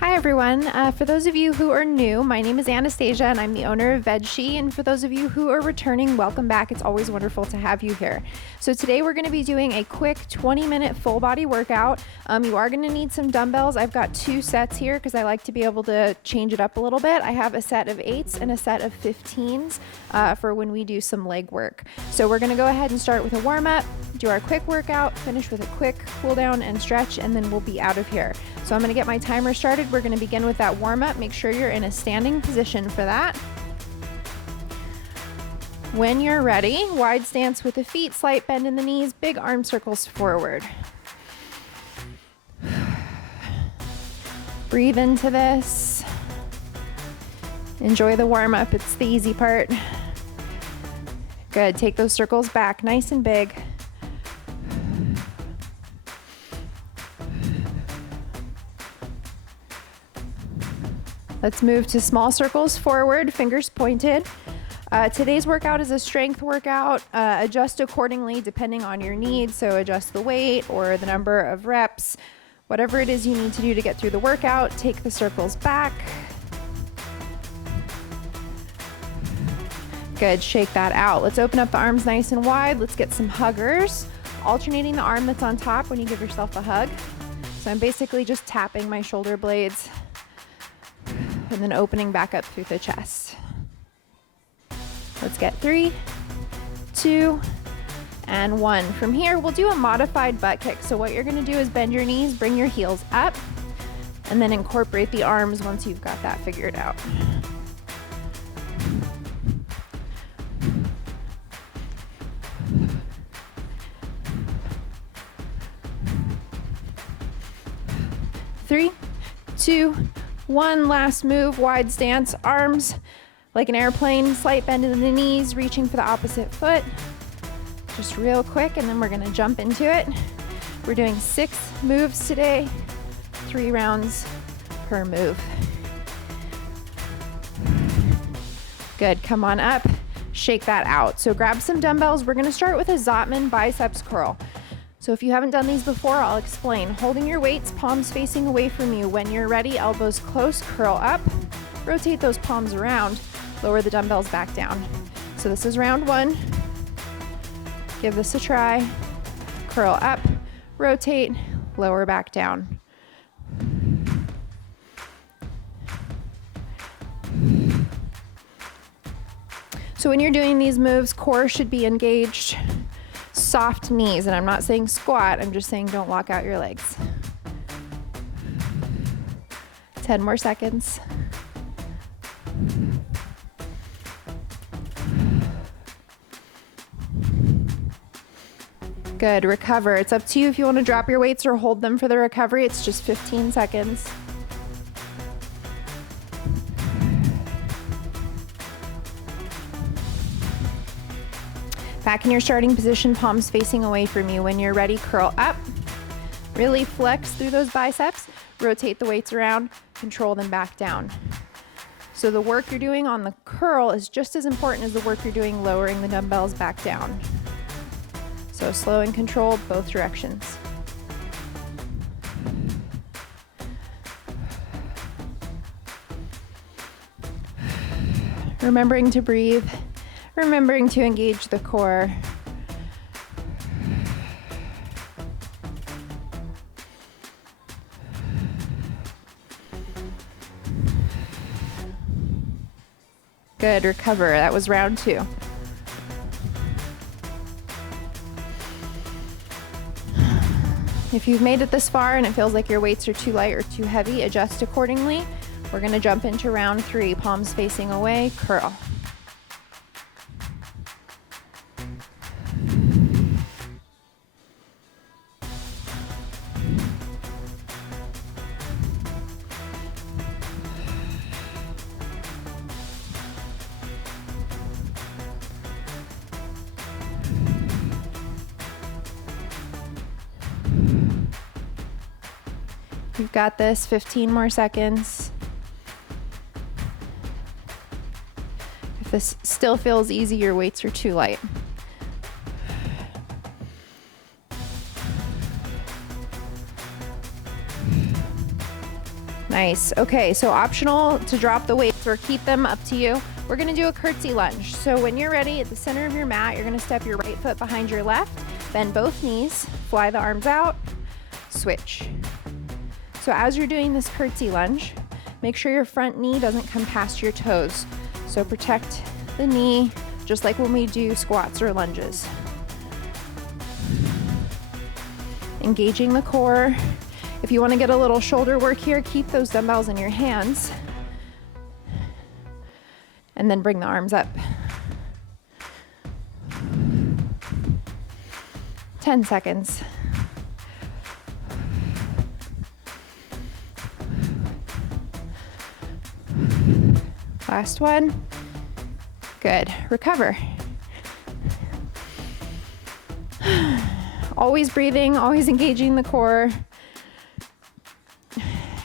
Hi everyone. For those of you who are new, my name is Anastasia and I'm the owner of VegShe. And for those of you who are returning, welcome back. It's always wonderful to have you here. So today we're going to be doing a quick 20-minute full body workout. You are going to need some dumbbells. I've got 2 sets here because I like to be able to change it up a little bit. I have a set of 8s and a set of 15s for when we do some leg work. So we're going to go ahead and start with a warm up, do our quick workout, finish with a quick cool down and stretch, and then we'll be out of here. So I'm going to get my timer started. We're going to begin with that warm up. Make sure you're in a standing position for that. When you're ready, wide stance with the feet, slight bend in the knees, big arm circles forward. Breathe into this. Enjoy the warm up. It's the easy part. Good. Take those circles back nice and big. Let's move to small circles forward, fingers pointed. Today's workout is a strength workout. Adjust accordingly depending on your needs. So adjust the weight or the number of reps, whatever it is you need to do to get through the workout. Take the circles back. Good, shake that out. Let's open up the arms nice and wide. Let's get some huggers, alternating the arm that's on top when you give yourself a hug. So I'm basically just tapping my shoulder blades and then opening back up through the chest. Let's get 3, 2, and 1. From here, we'll do a modified butt kick. So what you're gonna do is bend your knees, bring your heels up, and then incorporate the arms once you've got that figured out. Three, 2, 1, last move, wide stance, arms like an airplane, slight bend in the knees, reaching for the opposite foot. Just real quick, and then we're gonna jump into it. We're doing 6 moves today, 3 rounds per move. Good, come on up, shake that out. So grab some dumbbells. We're gonna start with a Zotman biceps curl. So if you haven't done these before, I'll explain. Holding your weights, palms facing away from you. When you're ready, elbows close, curl up, rotate those palms around, lower the dumbbells back down. So this is round 1. Give this a try. Curl up, rotate, lower back down. So when you're doing these moves, core should be engaged. Soft knees, and I'm not saying squat, I'm just saying don't lock out your legs. 10 more seconds. Good, recover. It's up to you if you want to drop your weights or hold them for the recovery. It's just 15 seconds. Back in your starting position, palms facing away from you. When you're ready, curl up. Really flex through those biceps. Rotate the weights around. Control them back down. So the work you're doing on the curl is just as important as the work you're doing lowering the dumbbells back down. So slow and controlled, both directions. Remembering to breathe. Remembering to engage the core. Good, recover. That was round 2. If you've made it this far and it feels like your weights are too light or too heavy, adjust accordingly. We're gonna jump into round 3, palms facing away, curl. You've got this, 15 more seconds. If this still feels easy, your weights are too light. Nice. Okay, so optional to drop the weights or keep them, up to you. We're gonna do a curtsy lunge. So when you're ready, at the center of your mat, you're gonna step your right foot behind your left, bend both knees, fly the arms out, switch. So as you're doing this curtsy lunge, make sure your front knee doesn't come past your toes. So protect the knee, just like when we do squats or lunges. Engaging the core. If you want to get a little shoulder work here, keep those dumbbells in your hands. And then bring the arms up. 10 seconds. Last one. Good. Recover. Always breathing, always engaging the core.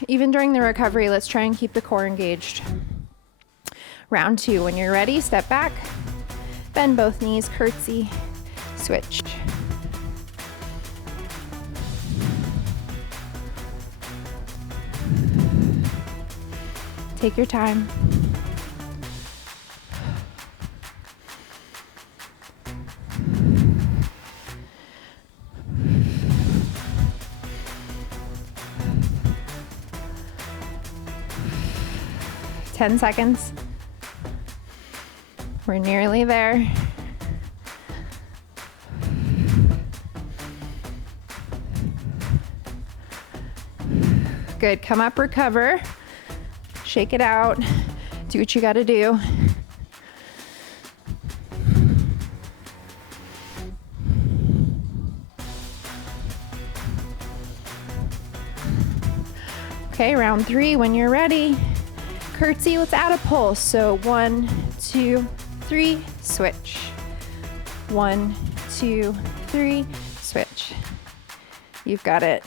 Even during the recovery, let's try and keep the core engaged. Round 2, when you're ready, step back, bend both knees, curtsy, switch. Take your time. Ten seconds. We're nearly there. Good. Come up, recover. Shake it out. Do what you got to do. Okay, round 3, when you're ready. Curtsy, let's add a pulse. So 1, 2, 3, switch. 1, 2, 3, switch. You've got it.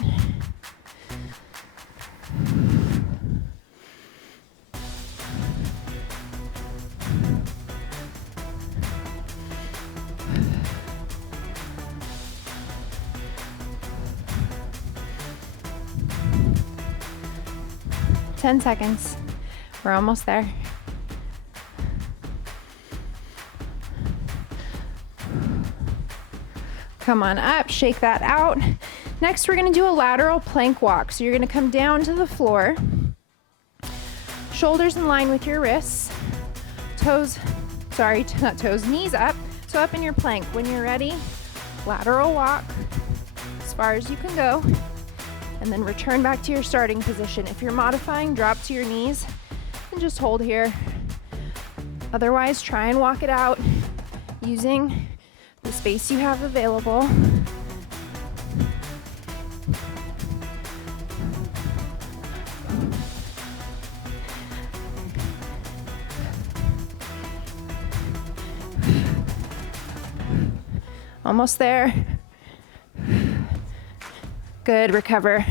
Ten seconds. We're almost there. Come on up, shake that out. Next, we're gonna do a lateral plank walk. So you're gonna come down to the floor, shoulders in line with your wrists, knees up. So up in your plank. When you're ready, lateral walk as far as you can go, and then return back to your starting position. If you're modifying, drop to your knees and just hold here. Otherwise, try and walk it out using the space you have available. Almost there. Good, recover.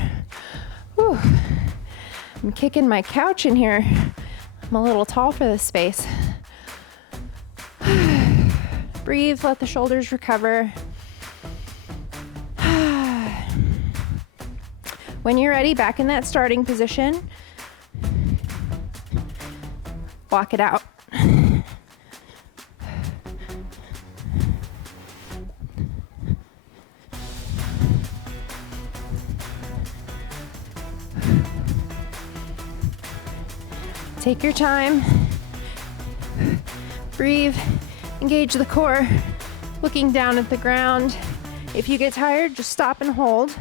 Whew. I'm kicking my couch in here. I'm a little tall for this space. Breathe, let the shoulders recover. When you're ready, back in that starting position, walk it out. Take your time. Breathe. Engage the core. Looking down at the ground. If you get tired, just stop and hold.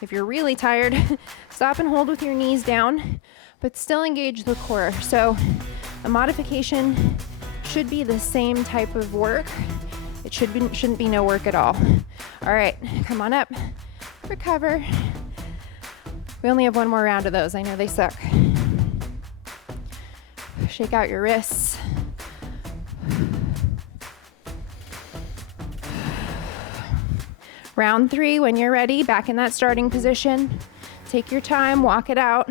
If you're really tired, stop and hold with your knees down, but still engage the core. So a modification should be the same type of work. It shouldn't be no work at all. All right, come on up. Recover. We only have one more round of those. I know they suck. Shake out your wrists. Round 3, when you're ready, back in that starting position. Take your time, walk it out.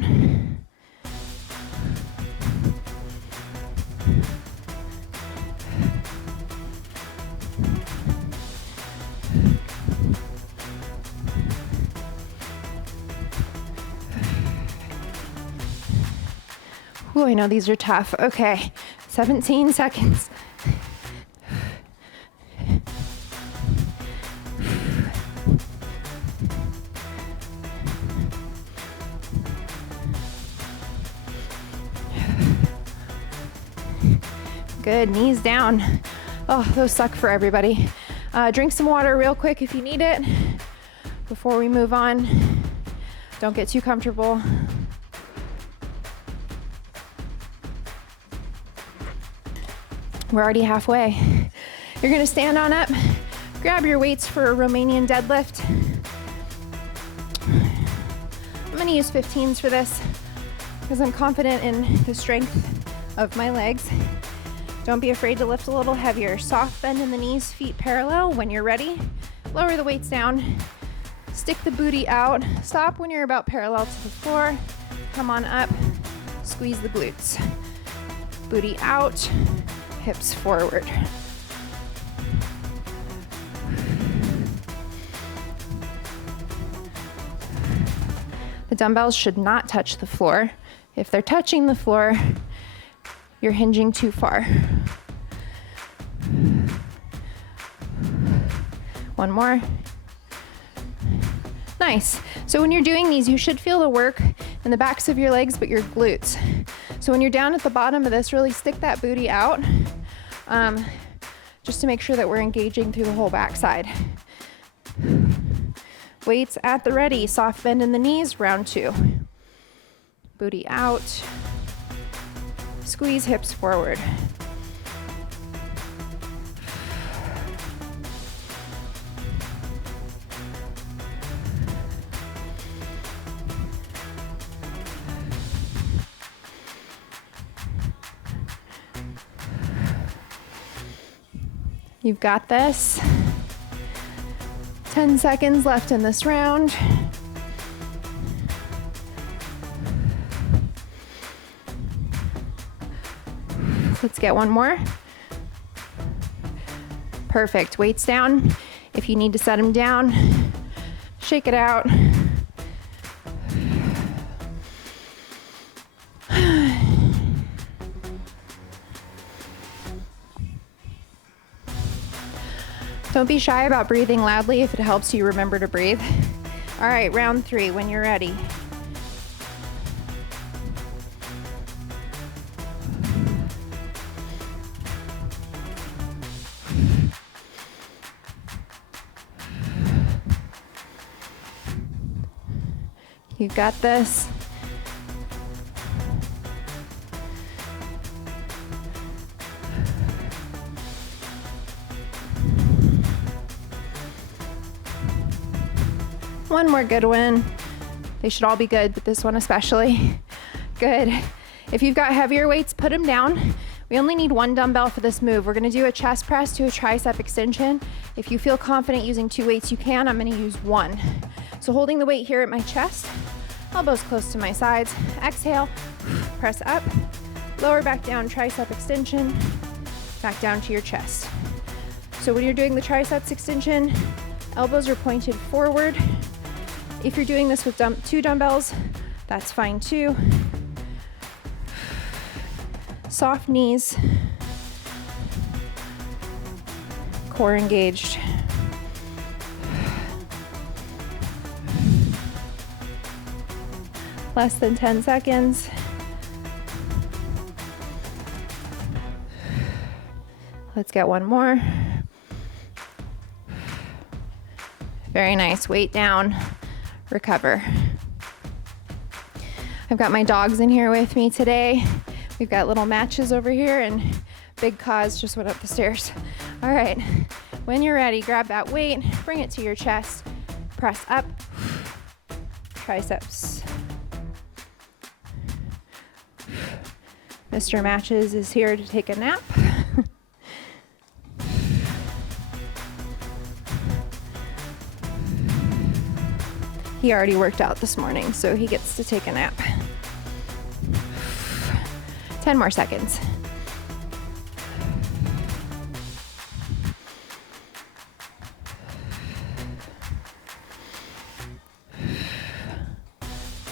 Ooh, I know these are tough. Okay, 17 seconds. Good, knees down. Oh, those suck for everybody. Drink some water real quick if you need it before we move on. Don't get too comfortable. We're already halfway. You're gonna stand on up, grab your weights for a Romanian deadlift. I'm gonna use 15s for this because I'm confident in the strength of my legs. Don't be afraid to lift a little heavier. Soft bend in the knees, feet parallel. When you're ready, lower the weights down. Stick the booty out. Stop when you're about parallel to the floor. Come on up. Squeeze the glutes. Booty out, hips forward. The dumbbells should not touch the floor. If they're touching the floor, you're hinging too far. One more. Nice. So when you're doing these, you should feel the work in the backs of your legs, but your glutes. So when you're down at the bottom of this, really stick that booty out, just to make sure that we're engaging through the whole backside. Weights at the ready. Soft bend in the knees, round 2. Booty out. Squeeze hips forward. You've got this. 10 seconds left in this round. Let's get one more. Perfect. Weights down. If you need to set them down, shake it out. Don't be shy about breathing loudly if it helps you remember to breathe. All right, round 3, when you're ready. You got this. One more good one. They should all be good, but this one especially. Good. If you've got heavier weights, put them down. We only need 1 dumbbell for this move. We're gonna do a chest press to a tricep extension. If you feel confident using 2 weights, you can. I'm gonna use 1. So holding the weight here at my chest, elbows close to my sides. Exhale, press up, lower back down, tricep extension, back down to your chest. So when you're doing the triceps extension, elbows are pointed forward. If you're doing this with 2 dumbbells, that's fine too. Soft knees, core engaged. Less than 10 seconds. Let's get one more. Very nice. Weight down, recover. I've got my dogs in here with me today. We've got little matches over here, and Big Cause just went up the stairs. All right, when you're ready, grab that weight, bring it to your chest, press up, triceps. Mr. Matches is here to take a nap. He already worked out this morning, so he gets to take a nap. 10 more seconds.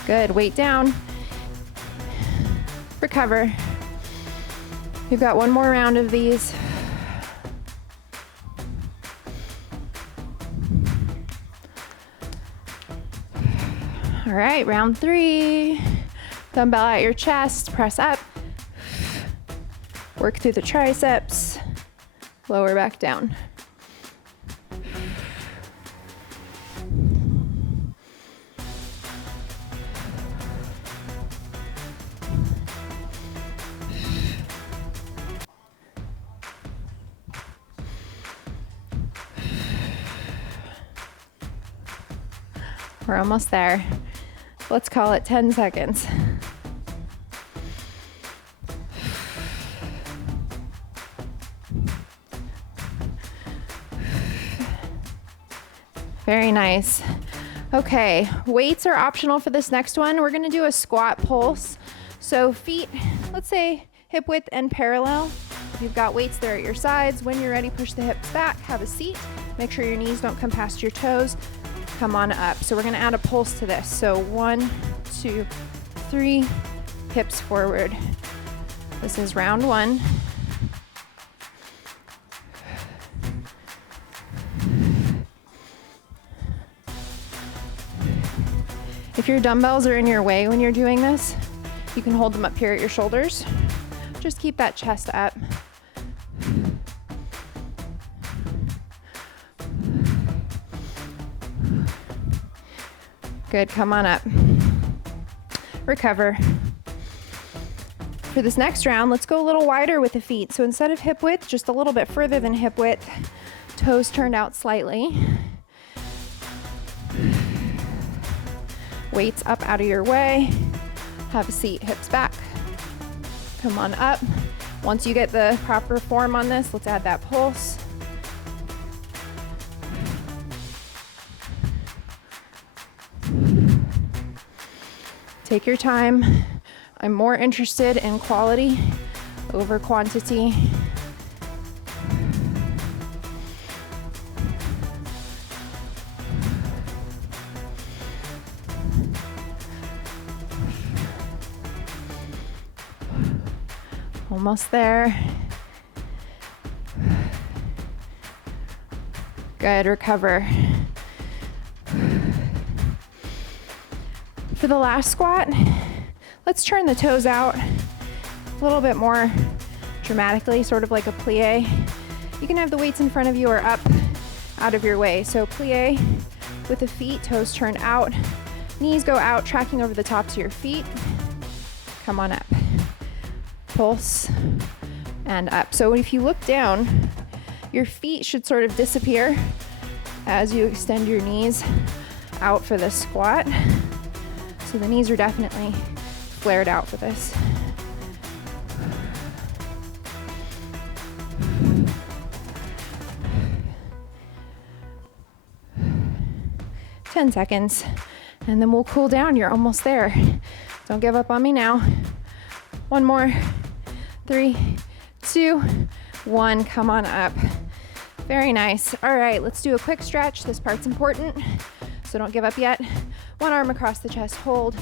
Good, weight down. Recover. We've got one more round of these. All right, round 3. Dumbbell at your chest, press up. Work through the triceps, lower back down. We're almost there. Let's call it 10 seconds. Very nice. Okay, weights are optional for this next one. We're gonna do a squat pulse. So feet, let's say hip width and parallel. If you've got weights there at your sides, when you're ready, push the hips back, have a seat. Make sure your knees don't come past your toes. Come on up. So we're gonna add a pulse to this. So 1, 2, 3, hips forward. This is round 1. If your dumbbells are in your way when you're doing this, you can hold them up here at your shoulders. Just keep that chest up. Good, come on up. Recover. For this next round, let's go a little wider with the feet. So instead of hip width, just a little bit further than hip width, toes turned out slightly. Weights up out of your way. Have a seat, hips back. Come on up. Once you get the proper form on this, let's add that pulse. Take your time. I'm more interested in quality over quantity. Almost there. Good, recover. For the last squat, let's turn the toes out a little bit more dramatically, sort of like a plie. You can have the weights in front of you or up out of your way. So plie with the feet, toes turned out, knees go out, tracking over the tops of your feet. Come on up. Pulse and up. So if you look down, your feet should sort of disappear as you extend your knees out for this squat. So the knees are definitely flared out for this. Ten seconds, and then we'll cool down. You're almost there. Don't give up on me now. One more. 3, 2, 1. Come on up. Very nice. All right, let's do a quick stretch. This part's important, so don't give up yet. One arm across the chest, hold.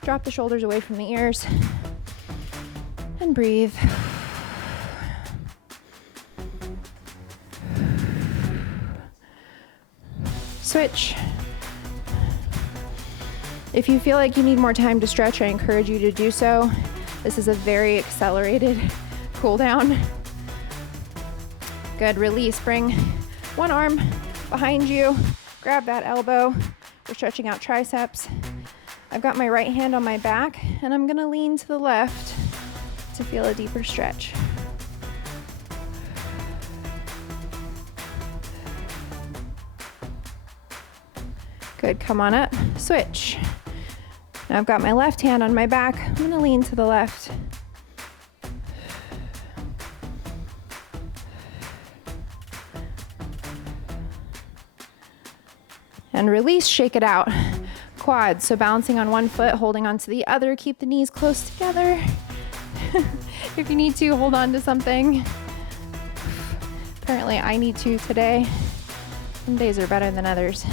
Drop the shoulders away from the ears. And breathe. Switch. If you feel like you need more time to stretch, I encourage you to do so. This is a very accelerated cool down. Good, release. Bring one arm behind you. Grab that elbow. We're stretching out triceps. I've got my right hand on my back, and I'm gonna lean to the left to feel a deeper stretch. Good, come on up, switch. Now I've got my left hand on my back. I'm gonna lean to the left. And release, shake it out. Quads, so balancing on one foot, holding onto the other. Keep the knees close together. If you need to, hold on to something. Apparently I need to today. Some days are better than others,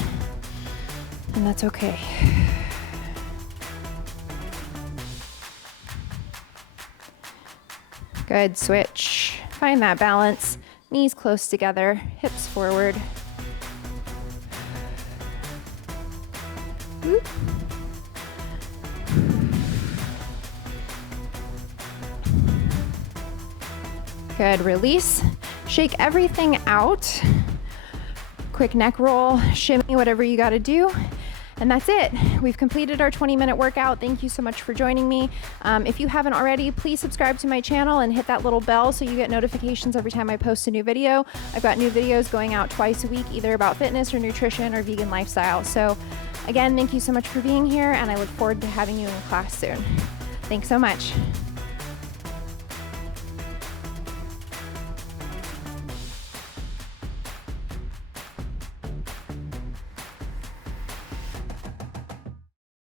and that's okay. Good, switch. Find that balance. Knees close together, hips forward. Whoop. Good, release. Shake everything out. Quick neck roll, shimmy, whatever you gotta do. And that's it. We've completed our 20-minute workout. Thank you so much for joining me. If you haven't already, please subscribe to my channel and hit that little bell so you get notifications every time I post a new video. I've got new videos going out twice a week, either about fitness or nutrition or vegan lifestyle. So again, thank you so much for being here, and I look forward to having you in class soon. Thanks so much.